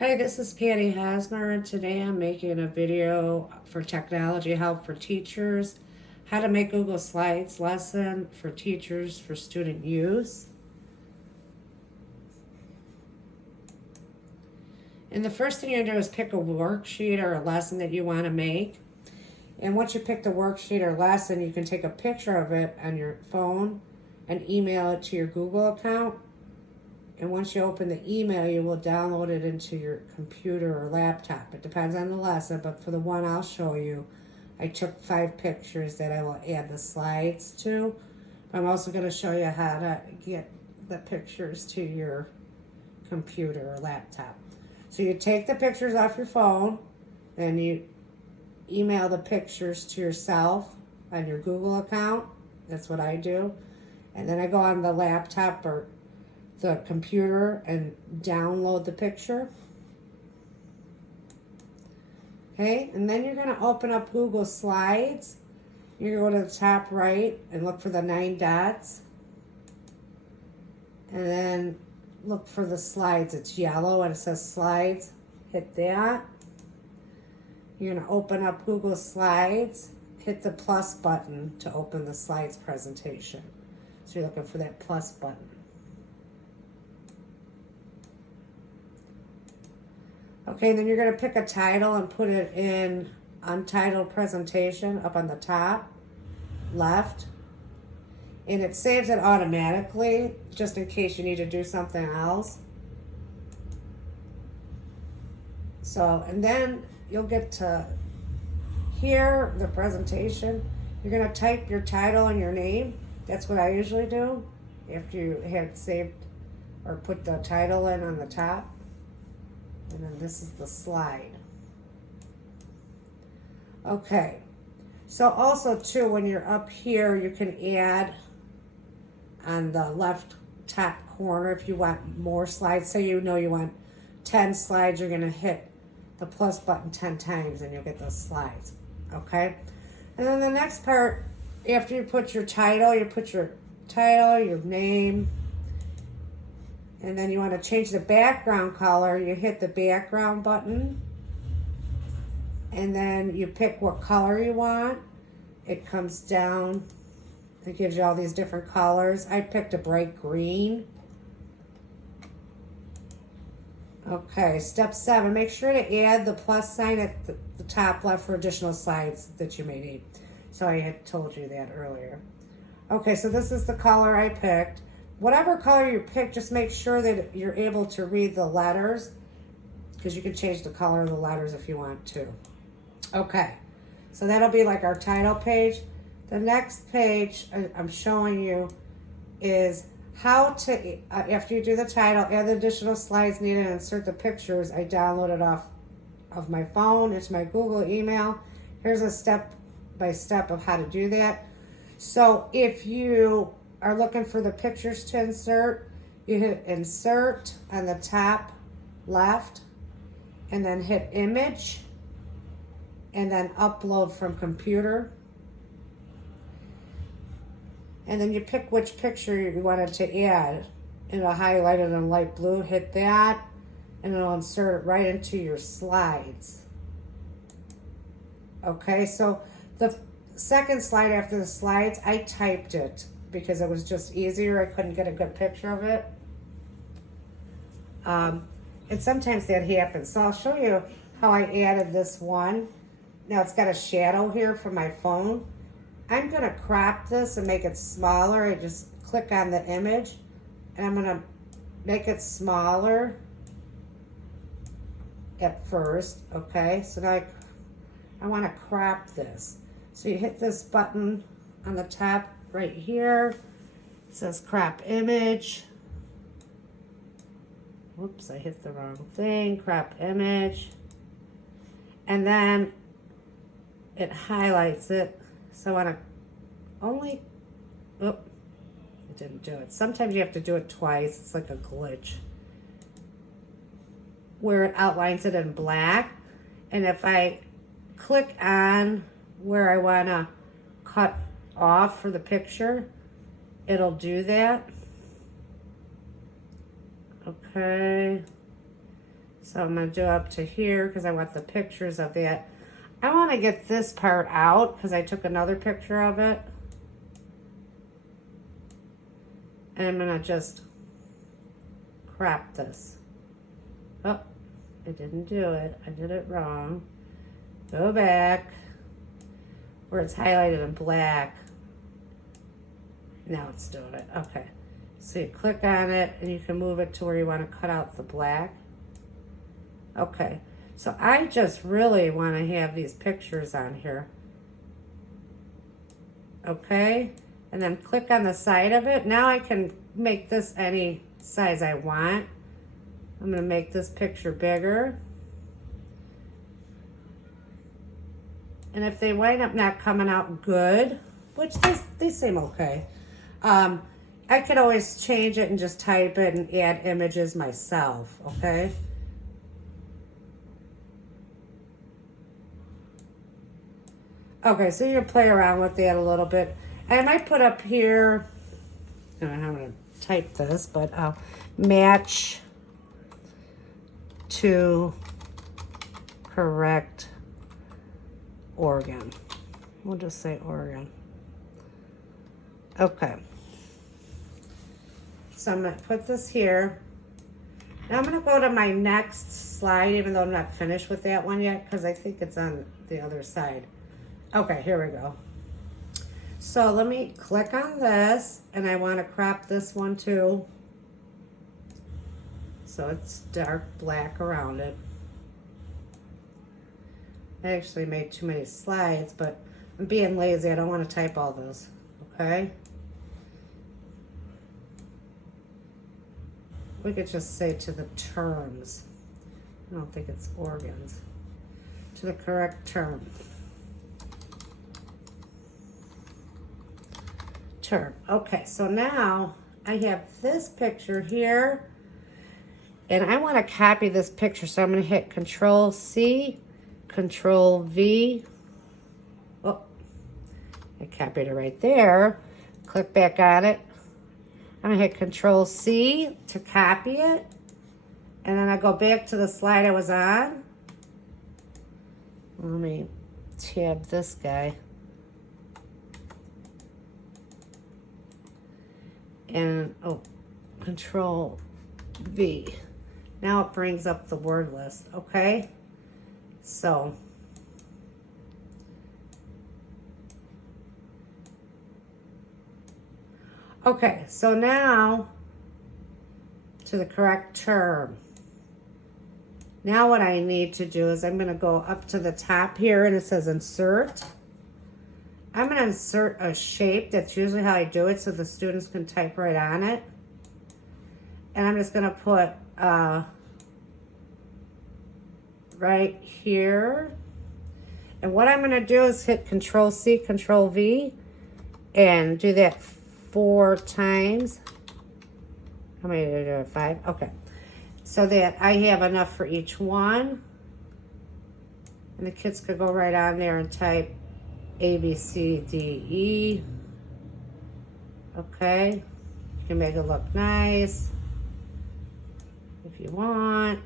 Hi, this is Patty Hasner, and today I'm making a video for technology help for teachers, how to make Google Slides lesson for teachers for student use. And the first thing you do is pick a worksheet or a lesson that you want to make. And once you pick the worksheet or lesson, you can take a picture of it on your phone and email it to your Google account. And once you open the email, you will download it into your computer or laptop. It depends on the lesson, but for the one I'll show you, I took 5 pictures that I will add the slides to. I'm also going to show you how to get the pictures to your computer or laptop. So you take the pictures off your phone, and you email the pictures to yourself on your Google account. That's what I do. And then I go on the laptop or the computer and download the picture. Okay, and then you're going to open up Google Slides. You're going to go to the top right and look for the 9 dots. And then look for the slides. It's yellow and it says slides. Hit that. You're going to open up Google Slides. Hit the plus button to open the slides presentation. So you're looking for that plus button. Okay, then you're going to pick a title and put it in Untitled Presentation up on the top left. And it saves it automatically just in case you need to do something else. So, and then you'll get to hear the presentation. You're going to type your title and your name. That's what I usually do after you had saved or put the title in on the top. And then this is the slide. Okay. So also too, when you're up here, you can add on the left top corner if you want more slides. Say you know you want 10 slides, you're going to hit the plus button 10 times and you'll get those slides. Okay. And then the next part, after you put your title, your name, and then you want to change the background color. You hit the background button. And then you pick what color you want. It comes down. It gives you all these different colors. I picked a bright green. Okay, step 7. Make sure to add the plus sign at the top left for additional slides that you may need. So I had told you that earlier. Okay, so this is the color I picked. Whatever color you pick, just make sure that you're able to read the letters, because you can change the color of the letters if you want to. Okay, so that'll be like our title page. The next page I'm showing you is how to, after you do the title, add the additional slides needed and insert the pictures. I downloaded off of my phone. It's my Google email. Here's a step-by-step of how to do that. So if you are looking for the pictures to insert, you hit insert on the top left and then hit image and then upload from computer. And then you pick which picture you wanted to add. It'll highlight it in light blue, hit that, and it'll insert it right into your slides. Okay, so the second slide after the slides, I typed it because it was just easier. I couldn't get a good picture of it. And sometimes that happens. So I'll show you how I added this one. Now it's got a shadow here from my phone. I'm going to crop this and make it smaller. I just click on the image and I'm going to make it smaller at first. Okay, so now I want to crop this. So you hit this button on the top right here. It says crop image. Whoops, I hit the wrong thing. Crop image. And then it highlights it. So I want to only, it didn't do it. Sometimes you have to do it twice. It's like a glitch. Where it outlines it in black. And if I click on where I want to cut off for the picture, it'll do that. Okay. So I'm going to do up to here because I want the pictures of that. I want to get this part out because I took another picture of it. And I'm going to just crop this. Oh, I didn't do it. I did it wrong. Go back where it's highlighted in black. Now it's doing it. Okay. So you click on it and you can move it to where you want to cut out the black. Okay. So I just really want to have these pictures on here. Okay. And then click on the side of it. Now I can make this any size I want. I'm going to make this picture bigger. And if they wind up not coming out good, which they seem okay, I could always change it and just type it and add images myself, okay? Okay, so you play around with that a little bit. And I might put up here, I don't know how I'm going to type this, but match to correct organ. We'll just say organ. Okay. So I'm going to put this here. Now I'm going to go to my next slide, even though I'm not finished with that one yet, because I think it's on the other side. Okay, here we go. So let me click on this, and I want to crop this one too. So it's dark black around it. I actually made too many slides, but I'm being lazy. I don't want to type all those, okay? We could just say to the terms. I don't think it's organs. To the correct term. Term. Okay, so now I have this picture here, and I want to copy this picture, so I'm going to hit Control C, Control V. Oh, I copied it right there. Click back on it. I'm going to hit Control C to copy it. And then I go back to the slide I was on. Let me tab this guy. And, oh, Control V. Now it brings up the word list, okay? So, okay, so now to the correct term. Now what I need to do is I'm going to go up to the top here and it says insert. I'm going to insert a shape. That's usually how I do it so the students can type right on it. And I'm just going to put right here. And what I'm going to do is hit Control C, Control V, and do that 4 times. How many did I do? 5? Okay. So that I have enough for each one. And the kids could go right on there and type A, B, C, D, E. Okay. You can make it look nice if you want.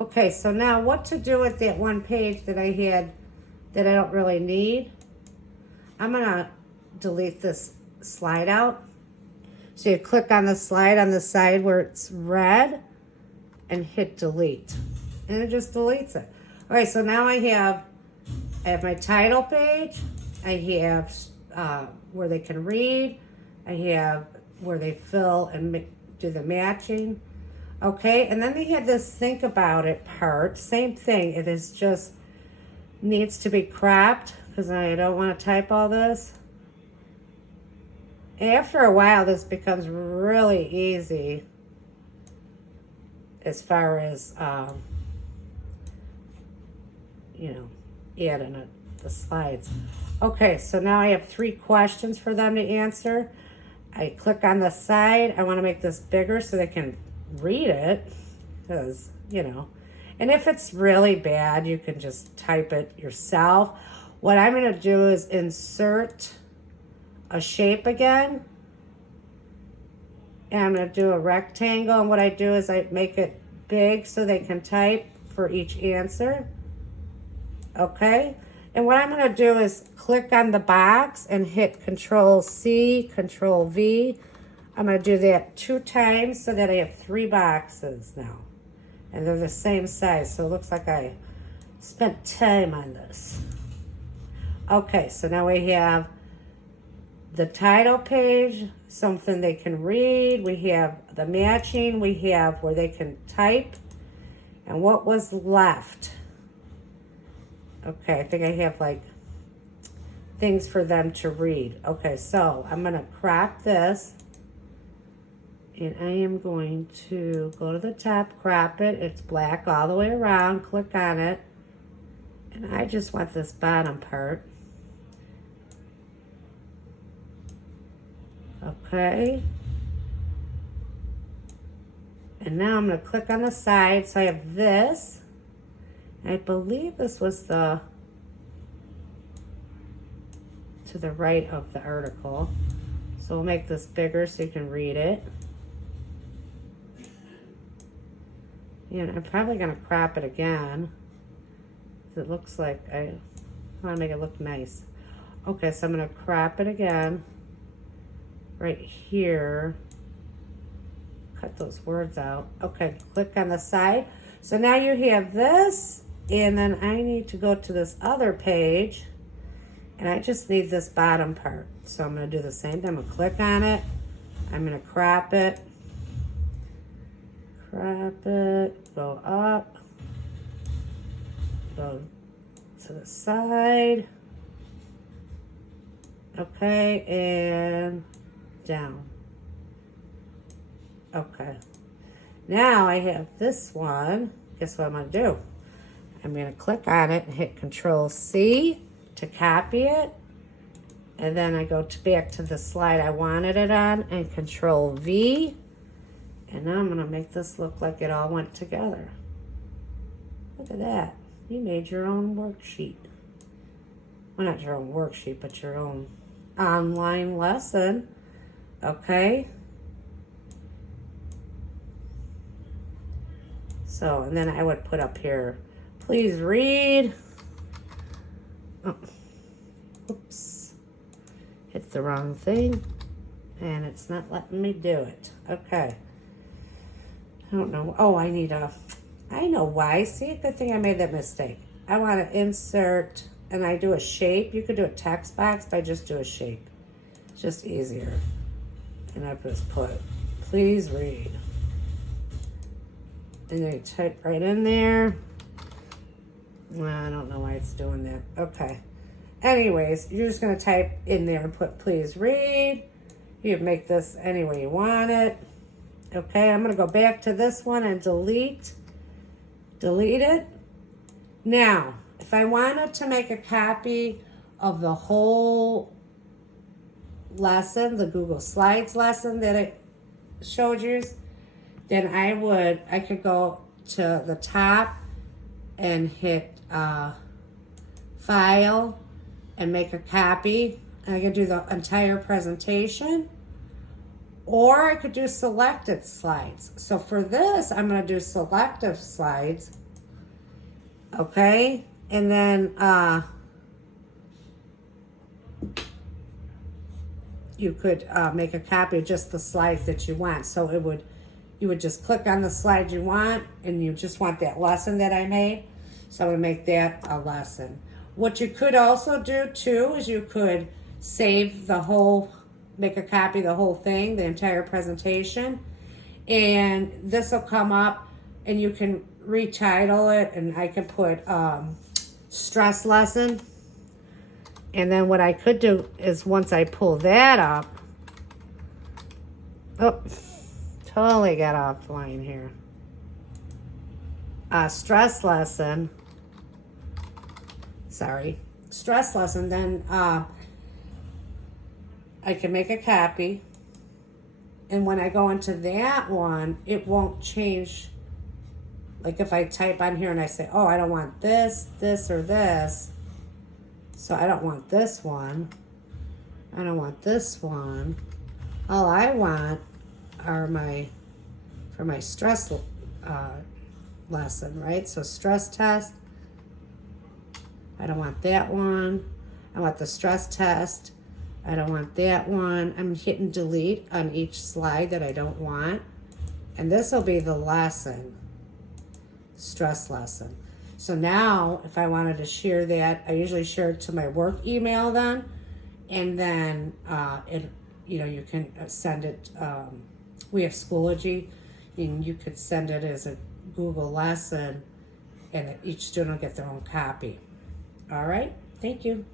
Okay, so now what to do with that one page that I had that I don't really need? I'm going to delete this slide out. So you click on the slide on the side where it's red and hit delete. And it just deletes it. All right, so now I have my title page. I have where they can read. I have where they fill and do the matching. Okay, and then they have this think about it part. Same thing. It is just needs to be cropped because I don't want to type all this. After a while, this becomes really easy as far as, adding the slides. Okay, so now I have 3 questions for them to answer. I click on the side. I want to make this bigger so they can read it because, and if it's really bad, you can just type it yourself. What I'm going to do is insert a shape again, and I'm going to do a rectangle, and what I do is I make it big so they can type for each answer. Okay? And what I'm going to do is click on the box and hit Control C, Control V. I'm going to do that 2 times so that I have 3 boxes now. And they're the same size, so it looks like I spent time on this. Okay, so now we have the title page, something they can read. We have the matching. We have where they can type. And what was left? Okay, I think I have like things for them to read. Okay, so I'm going to crop this. And I am going to go to the top, crop it. It's black all the way around. Click on it. And I just want this bottom part. Okay. And now I'm going to click on the side. So I have this. I believe this was to the right of the article. So we'll make this bigger so you can read it. And I'm probably going to crop it again. It looks like I want to make it look nice. Okay, so I'm going to crop it again. Right here. Cut those words out. Okay, click on the side. So now you have this. And then I need to go to this other page. And I just need this bottom part. So I'm going to do the same thing. I'm going to click on it. I'm going to crop it. Crop it, go up, go to the side, okay, and down. Okay, now I have this one. Guess what I'm going to do? I'm going to click on it and hit Control C to copy it, and then I go back to the slide I wanted it on and Control V. And now I'm going to make this look like it all went together. Look at that. You made your own worksheet. Well, not your own worksheet, but your own online lesson. Okay. So, and then I would put up here, please read. Oh. Oops. Hit the wrong thing. And it's not letting me do it. Okay. I don't know. Oh, I know why. See, good thing I made that mistake. I want to insert, and I do a shape. You could do a text box, but I just do a shape. It's just easier. And I just put, please read. And then you type right in there. Well, I don't know why it's doing that. Okay. Anyways, you're just going to type in there and put, please read. You can make this any way you want it. Okay, I'm going to go back to this one and delete it. Now, if I wanted to make a copy of the whole lesson, the Google Slides lesson that I showed you, then I could go to the top and hit File and make a copy. And I could do the entire presentation. Or I could do selected slides. So for this, I'm going to do selective slides. Okay. And then you could make a copy of just the slides that you want. So you would just click on the slide you want, and you just want that lesson that I made. So I'm going to make that a lesson. What you could also do too is you could save the whole, make a copy of the whole thing, the entire presentation, and this will come up and you can retitle it, and I can put stress lesson. And then what I could do is once I pull that up, oh, totally got offline here. Stress lesson, then I can make a copy, and when I go into that one, it won't change. Like if I type on here and I say, oh, I don't want this, this, or this, so I don't want this one, I don't want this one, all I want are for my stress lesson, right? So stress test, I don't want that one. I want the stress test. I don't want that one. I'm hitting delete on each slide that I don't want. And this will be the lesson, stress lesson. So now if I wanted to share that, I usually share it to my work email then. And then you can send it, we have Schoology, and you could send it as a Google lesson, and each student will get their own copy. All right, thank you.